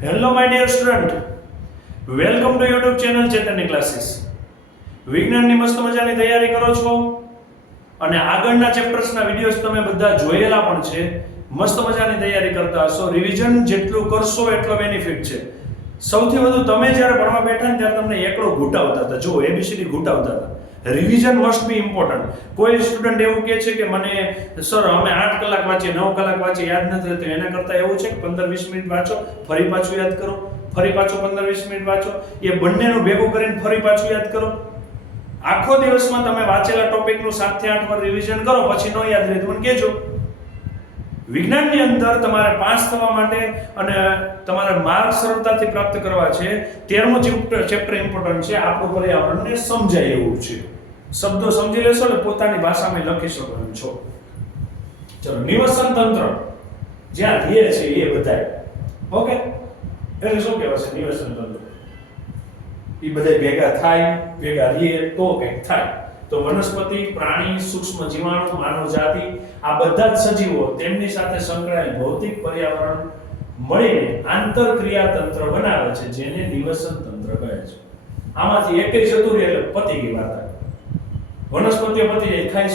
Hello my dear student welcome to YouTube channel ચેતનની classes વિજ્ઞાનની મસ્ત મજાની તૈયારી કરો છો? અને આગળના ચેપ્ટર્સના વિડીયોઝ તમે બધા જોયેલા પણ છે. મસ્ત મજાની તૈયારી કરતા હશો. રિવિઝન જેટલું કરશો એટલો બેનિફિટ છે. સૌથી વધુ તમે જ્યારે ભણવા બેઠા ને ત્યારે તમને એકડો ઘૂંટાવતા હતા. જો એબીસીડી ઘૂંટાવતા હતા. રિવિઝન મસ્ટ બી ઇમ્પોર્ટન્ટ કોઈ સ્ટુડન્ટ એવું કહે છે કે મને સર અમે આઠ કલાક વાંચીએ, નવ કલાક વાંચીએ, યાદ નથી રહેતું. એના કરતાં એવું છે કે પંદર વીસ મિનિટ વાંચો, ફરી પાછું યાદ કરો. ફરી પાછું પંદર વીસ મિનિટ વાંચો. એ બંનેનું ભેગું કરીને ફરી પાછું યાદ કરો. આખો દિવસમાં તમે વાંચેલા ટોપિકનું સાતથી આઠ વાર રિવિઝન કરો, પછી ન યાદ રહે મને કહેજો. વિજ્ઞાનની અંદર તમારે પાસ થવા માટે અને તમારે માર્ક સરળતાથી પ્રાપ્ત કરવા છે, તેરમું ચેપ્ટર ઇમ્પોર્ટન્ટ છે. આપણું પર્યાવરણને સમજાય એવું છે. શબ્દો સમજી લેશો ને પોતાની ભાષામાં લખી શકો એમ છો. ચલો, નિવસન તંત્ર. જ્યાં રહે છે એ બધાય. ઓકે? એટલે શું કહેવાય છે નિવસન તંત્ર? એ બધા ભેગા થાય, ભેગા રહીએ તો કંઈક થાય. તો વનસ્પતિ, પ્રાણી, સૂક્ષ્મ જીવાણુ, માનવ જાતિ, આ બધા જ સજીવો તેમની સાથે સંકળાયેલ ભૌતિક પર્યાવરણ મળીને આંતરક્રિયા તંત્ર બનાવે છે, જેને નિવસન તંત્ર કહે છે. આમાંથી એક જ રહે એટલે પતિ ગઈ વાર્તા. વનસ્પતિઓ પતી થાય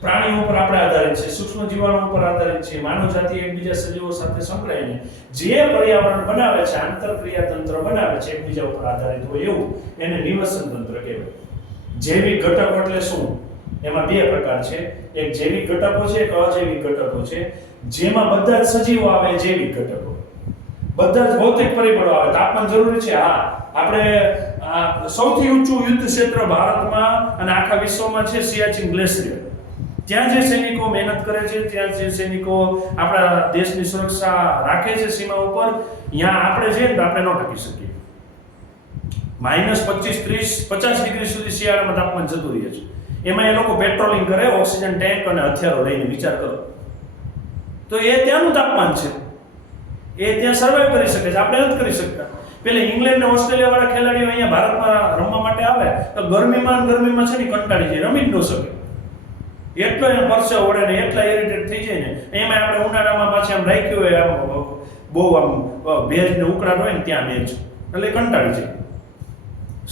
પ્રાણીઓ ઉપર આપણે આધારિત છે સૂક્ષ્મ જીવાણુ ઉપર આધારિત છે માનવ જાતિ એકબીજા સજીવો સાથે સંકળાઈને જે પર્યાવરણ બનાવે છે, આંતરક્રિયા તંત્ર બનાવે છે, એકબીજા ઉપર આધારિત હોય એવું એને નિવસન તંત્ર કહેવાય. જૈવિક ઘટકો એટલે શું? એમાં બે પ્રકાર છે. એક જૈવિક ઘટકો છે, એક અજૈવિક ઘટકો છે. જેમાં બધા જ સજીવો આવે જૈવિક ઘટકો. બધા જ ભૌતિક પરિબળો આવે. તાપમાન જરૂરી છે? હા. આપણે સૌથી ઊંચું યુદ્ધ ક્ષેત્ર ભારતમાં અને આખા વિશ્વમાં છે, સિયાચિન ગ્લેશિયર. ત્યાં જે સૈનિકો મહેનત કરે છે, ત્યાં જે સૈનિકો આપણા દેશની સુરક્ષા રાખે છે સીમા ઉપર, ત્યાં આપણે ને તો આપણે ન ટકી શકીએ. માઇનસ પચીસ ત્રીસ, પચાસ ડિગ્રી સુધી શિયાળામાં તાપમાન જતું રહે છે. એમાં એ લોકો પેટ્રોલિંગ કરે, ઓક્સિજન ટેન્ક અને હથિયારો લઈને વિચાર કરો. તો એ ત્યાંનું તાપમાન છે. એ ત્યાં સર્વાઈવ કરી શકે છે. આપણે નથી કરી શકતા. પેલે ઇંગ્લેન્ડ ને ઓસ્ટ્રેલિયા વાળા ખેલાડીઓ અહીંયા ભારતમાં રમવા માટે આવે, તો ગરમીમાં ગરમીમાં છે ને કંટાળી જાય, રમી જ ન શકે. એટલો એમ પરસે ઓળે ને એટલા ઇરિટેટ થઈ જાય ને એમાં આપણે ઉનાળામાં પાછી આમ રાખ્યું હોય આમ બહુ આમ ભેજ ને ઉકળાટ હોય ને ત્યાં મેચ. એટલે કંટાળી જાય.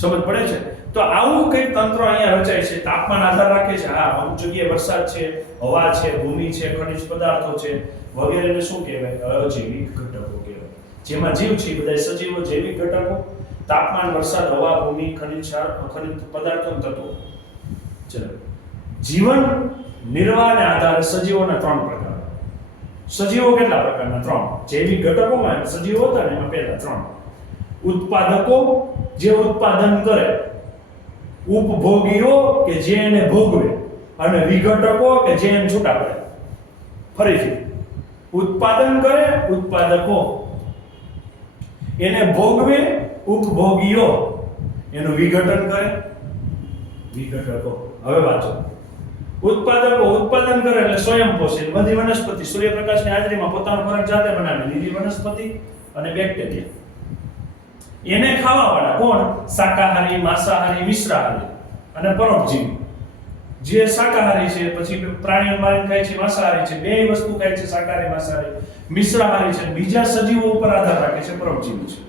સમજ પડે છે? તો આવું કંઈક તંત્ર અહીંયા રચાય છે, તાપમાન આધાર રાખે છે. હા, અમુક જગ્યાએ વરસાદ છે, હવા છે, ભૂમિ છે, ખનિજ પદાર્થો છે. વગેરેને શું કહેવાય? અજૈવિક ઘટકો કહેવાય. જેમાં જીવ છે બધા સજીવો જૈવિક ઘટકો. તાપમાન, વરસાદ, હવા, ભૂમિ, ખનિજ ખનિજ પદાર્થો તત્વો. ચલો. જીવન નિર્વાહને આધારે સજીવોના ત્રણ પ્રકાર સજીવો કેટલા પ્રકારના? ત્રણ. જૈવિક ઘટકોમાં સજીવો હતા ને એમાં પહેલા ત્રણ. ઉત્પાદકો જે ઉત્પાદન કરે, ઉપભોગીઓ કે જે એને ભોગવે અને વિઘટકો કે જે એને છૂટા પડે ફરીથી, ઉત્પાદન કરે ઉત્પાદકો. એને ભોગવે ઉપભોગીઓ. એનું વિઘટન કરે વિઘટકો. હવે વાંચો. ઉત્પાદકો ઉત્પાદન કરે એટલે સ્વયંપોષી બધી વનસ્પતિ, સૂર્યપ્રકાશની હાજરીમાં પોતાનો ખોરાક જાતે બનાવે. લીલી વનસ્પતિ અને બેક્ટેરિયા. એને ખાવાવાળા કોણ? શાકાહારી, માંસાહારી, મિશ્રાહારી અને પરોપજીવી. જે શાકાહારી છે, પછી પ્રાણીઓ મારીને ખાય છે, માંસાહારી છે, બે વસ્તુ ખાય છે, શાકાહારી, માંસાહારી. મિશ્રાહારી છે, બીજા સજીવો ઉપર આધાર રાખે છે, પરોપજીવી છે.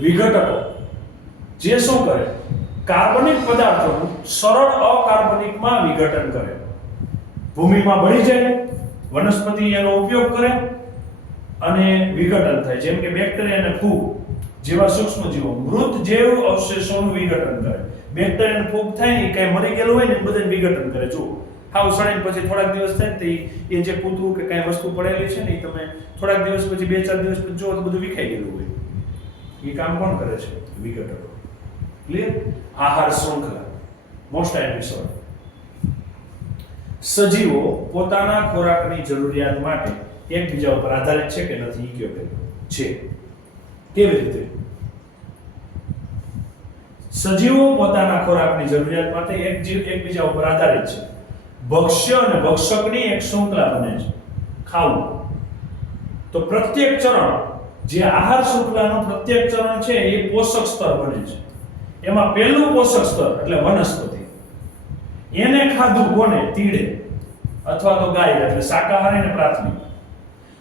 વિઘટકો. જે શું કરે? કાર્બનિક પદાર્થોનું સરળ અકાર્બનિકમાં વિઘટન કરે. ભૂમિમાં ભળી જાય, વનસ્પતિ એનો ઉપયોગ કરે અને વિઘટન થાય. જેમ કે બેક્ટેરિયા અને ફૂગ. જેવા સૂક્ષ્મ જીવો. મૃત જેવ અવશેષોનું વિઘટન કરે. બેક્ટેરિયા અને ફૂગ થાય ને કઈ મરી ગયેલું હોય ને બધાને વિઘટન કરે. જો હા સડીને પછી થોડાક દિવસ થાય તો એ જે કૂતરું કે કઈ વસ્તુ પડેલી છે ને એ તમે થોડાક દિવસ પછી, બે ચાર દિવસ પછી જો તો બધું વિખાઈ ગયેલું હોય. એ કામ કોણ કરે છે? વિઘટકો. ક્લિયર આહાર શૃંખલા. મોસ્ટ એપિસોડ સજીવો પોતાના ખોરાકની જરૂરિયાત માટે એકબીજા ઉપર આધારિત છે કે નથી? એ કયો છે. કેવી રીતે? સજીવો પોતાના ખોરાકની જરૂરિયાત માટે એક જીવ એકબીજા ઉપર આધારિત છે. ભક્ષ્ય અને ભક્ષકની એક શૃંખલા બને છે. ખાવું. તો પ્રત્યેક ચરણ, જે આહાર શૃંખલાનું પ્રત્યેક ચરણ છે, એ પોષક સ્તર બને છે. એમાં પહેલું પોષક સ્તર એટલે વનસ્પતિ. એને ખાધું કોને? તીડે. અથવા તો ગાય, એટલે શાકાહારી ને પ્રાથમિક.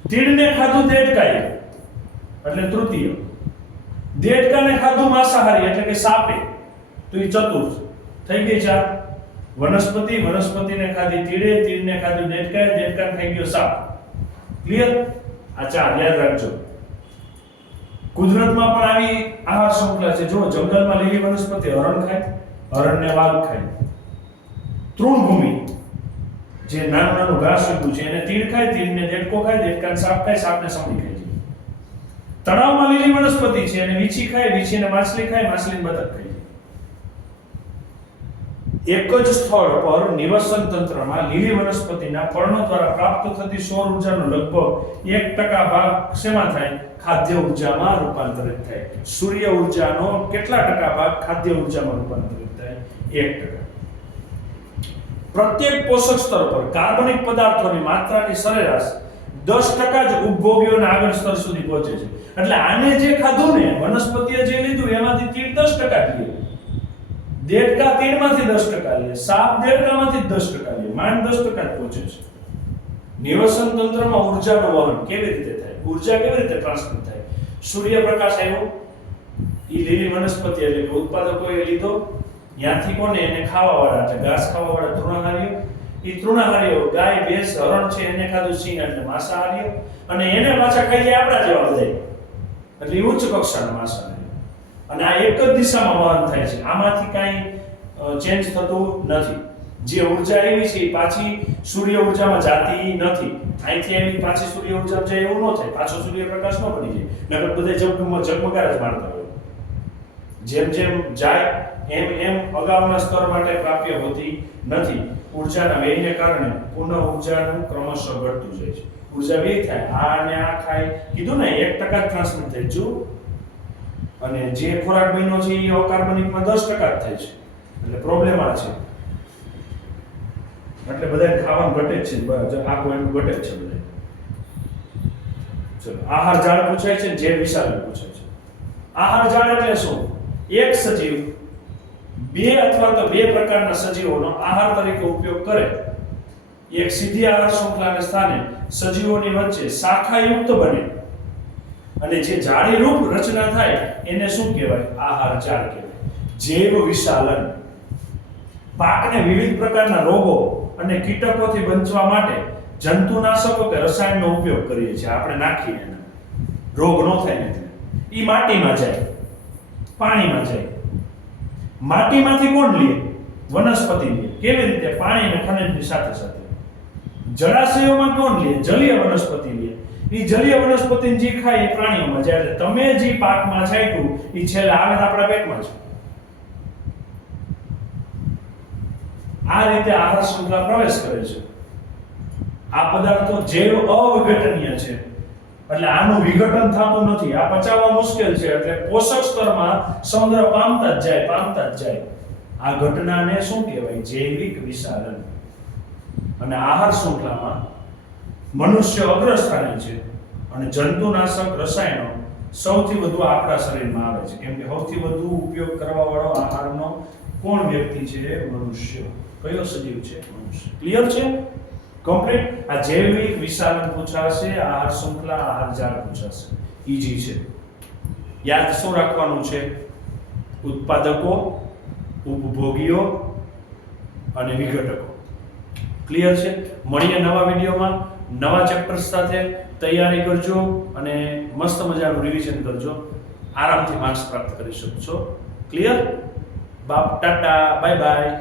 તીડને ખાધું દેડકાએ એટલે તૃતીય. દેડકાને ખાધું માંસાહારી એટલે કે સાપે, તો એ ચતુર્થ. થઈ ગઈ ચાર. વનસ્પતિ, વનસ્પતિને ખાધી તીડે, તીડને ખાધું દેડકાએ, દેડકા થઈ ગયો સાપ. ક્લિયર આ ચાર, યાદ રાખજો. કુદરતમાં પણ આવી આહાર શૃંખલા છે. જો જંગલમાં લીલી વનસ્પતિ, હરણ ખાય, હરણને વાઘ ખાય. તૃણભૂમિ, જે નાનું નાનું ઘાસ ઉગ્યું છે, એને તીડ ખાય, તીડને દેડકો ખાય, દેડકાને સાપ ખાય, સાપને સમડી ખાય તળાવમાં લીલી વનસ્પતિ છે અને વીછી ખાય વીછીને માછલી ખાય, માછલીને બતક ખાય. એક જ સ્થળ પર નિવસન તંત્રમાં લીલી વનસ્પતિના પર્ણો દ્વારા પ્રાપ્ત થતી સૌર ઉર્જાનો લગભગ એક ટકા ભાગ શેમાં થાય? ખાદ્ય ઉર્જામાં રૂપાંતરિત થાય. સૂર્ય ઉર્જાનો કેટલા ટકા ભાગ ખાદ્ય ઉર્જામાં રૂપાંતરિત થાય? એક ટકા. પ્રત્યેક પોષક સ્તર પર કાર્બનિક પદાર્થોની માત્રાની સરેરાશ દસ ટકા જ ઉપભોગ્યોના આગળ સ્તર સુધી પહોંચે છે. એટલે આને જે ખાધું ને, વનસ્પતિએ જે લીધું, એમાંથી તીડ દસ ટકા લે દેડકા તીડમાંથી દસ ટકા લે, સાપ દેડકામાંથી દસ ટકા લે, માંડ દસ ટકા જ પહોંચે છે. નિવસન તંત્રમાં ઉર્જાનું વહન કેવી રીતે થાય? ઊર્જા કેવી રીતે ટ્રાન્સમિટ થાય? સૂર્યપ્રકાશ આવ્યો. એ લીલી વનસ્પતિ એટલે કે ઉત્પાદકોએ લીધો. ત્યાંથી કોને? એને ખાવા વાળા એટલે ઘાસ ખાવા વાળા તૃણાહારીઓ. એ તૃણાહારીઓ, ગાય, ભેંસ, હરણ છે, એને ખાધું સિંહ એટલે માંસાહારીઓ. અને એને પાછા ખાઈ જાય આપણા જેવા બધા એટલે ઉચ્ચ કક્ષાના માંસાહારીઓ અને આ એક જ દિશામાં વહન થાય છે. આમાંથી કાંઈ ચેન્જ થતું નથી. જે ઊર્જા એવી છે પાછી સૂર્ય ઉર્જામાં જાતી નથી. અહીંથી એની પાછી સૂર્ય ઊર્જા જાય એવું ન થાય. પાછો સૂર્યપ્રકાશ ન પડી જાય. નકર બધા જગમાં જગમગાર જ મારતા હોય. જેમ જેમ જાય, એમ એમ અગાઉના સ્તર માટે પ્રાપ્ય હોતી નથી. ઉર્જાના વ્યયને કારણે પુનઃ ઉર્જાનું ક્રમશઃ ઘટતું જાય છે. ઊર્જા વ્યય થાય આ અને આ ખાય કીધું ને, એક ટકા ટ્રાન્સમિટ થાય જો અને જે ખોરાક બન્યો છે એ અકાર્બનિકમાં દસ ટકા જ થાય છે. એટલે પ્રોબ્લેમ આ છે. એટલે બધા ખાવાનું ઘટે જ છે આખું એનું ઘટે જ છે બધા ચલો, આહાર જાળ પૂછાય છે જે વિશાલ પૂછાય છે. આહાર જાળ એટલે શું? એક સજીવ બે અથવા તો બે પ્રકારના સજીવોનો આહાર તરીકે ઉપયોગ કરે. એક સીધી આહાર શૃંખલાના સ્થાને સજીવોની વચ્ચે શાખાયુક્ત બને. અને જે જાળીરૂપ રચના થાય, એને શું કહેવાય? આહાર જાળ કહેવાય. જૈવ વિશાલન. પાકને વિવિધ પ્રકારના રોગો અને કીટકોથી બચવા માટે જંતુનાશકો કે રસાયણનો ઉપયોગ કરીએ છીએ. આપણે નાખીએ એને. રોગ ન થાય ને એ માટીમાં જાય. પાણીમાં જાય. માટીમાંથી કોણ લે? વનસ્પતિ લે. કેવી રીતે? પાણી અને ખનિજની સાથે સાથે. જળાશયોમાં કોણ લે? જલીય વનસ્પતિ લે. એ જલીય વનસ્પતિ જે ખાય એ પ્રાણીઓમાં જ્યારે તમે જે પાકમાં છાંટ્યું એ છેલ્લે આવે આપણા પેટમાં છે. આ રીતે આહાર શૃંખલા પ્રવેશ કરે છે. આ પદાર્થો જૈવ અવિઘટનીય છે. એટલે આનું વિઘટન થતું નથી. આ પચાવવા મુશ્કેલ છે. એટલે પોષક સ્તરમાં સૌંદર્ય પામતા જ જાય, પામતા જ જાય. આ ઘટનાને શું કહેવાય? જૈવિક વિશાલન. અને આહાર શૃંખલામાં મનુષ્ય અગ્રસ્થાને છે અને જંતુનાશક રસાયણો સૌથી વધુ આપણા શરીરમાં આવે છે. કેમ કે સૌથી વધુ ઉપયોગ કરવાવાળો આહારનો કોણ વ્યક્તિ છે? મનુષ્ય. કયો સજીવ છે? મનુષ્ય. ક્લિયર છે? કમ્પ્લીટ આ જૈવિક વિશાલન પૂછાશે, આહાર શૃંખલા, આહાર જાળ પૂછાશે. ઈજી છે. યાદ શું રાખવાનું છે? ઉત્પાદકો, ઉપભોગીઓ અને વિઘટકો. ક્લિયર છે. મળીએ નવા વિડીયોમાં. નવા ચેપ્ટર્સ સાથે તૈયારી કરજો અને મસ્ત મજાનું રિવિઝન કરજો. આરામથી માર્ક્સ પ્રાપ્ત કરી શકશો. ક્લિયર બાપ, ટાટા બાય બાય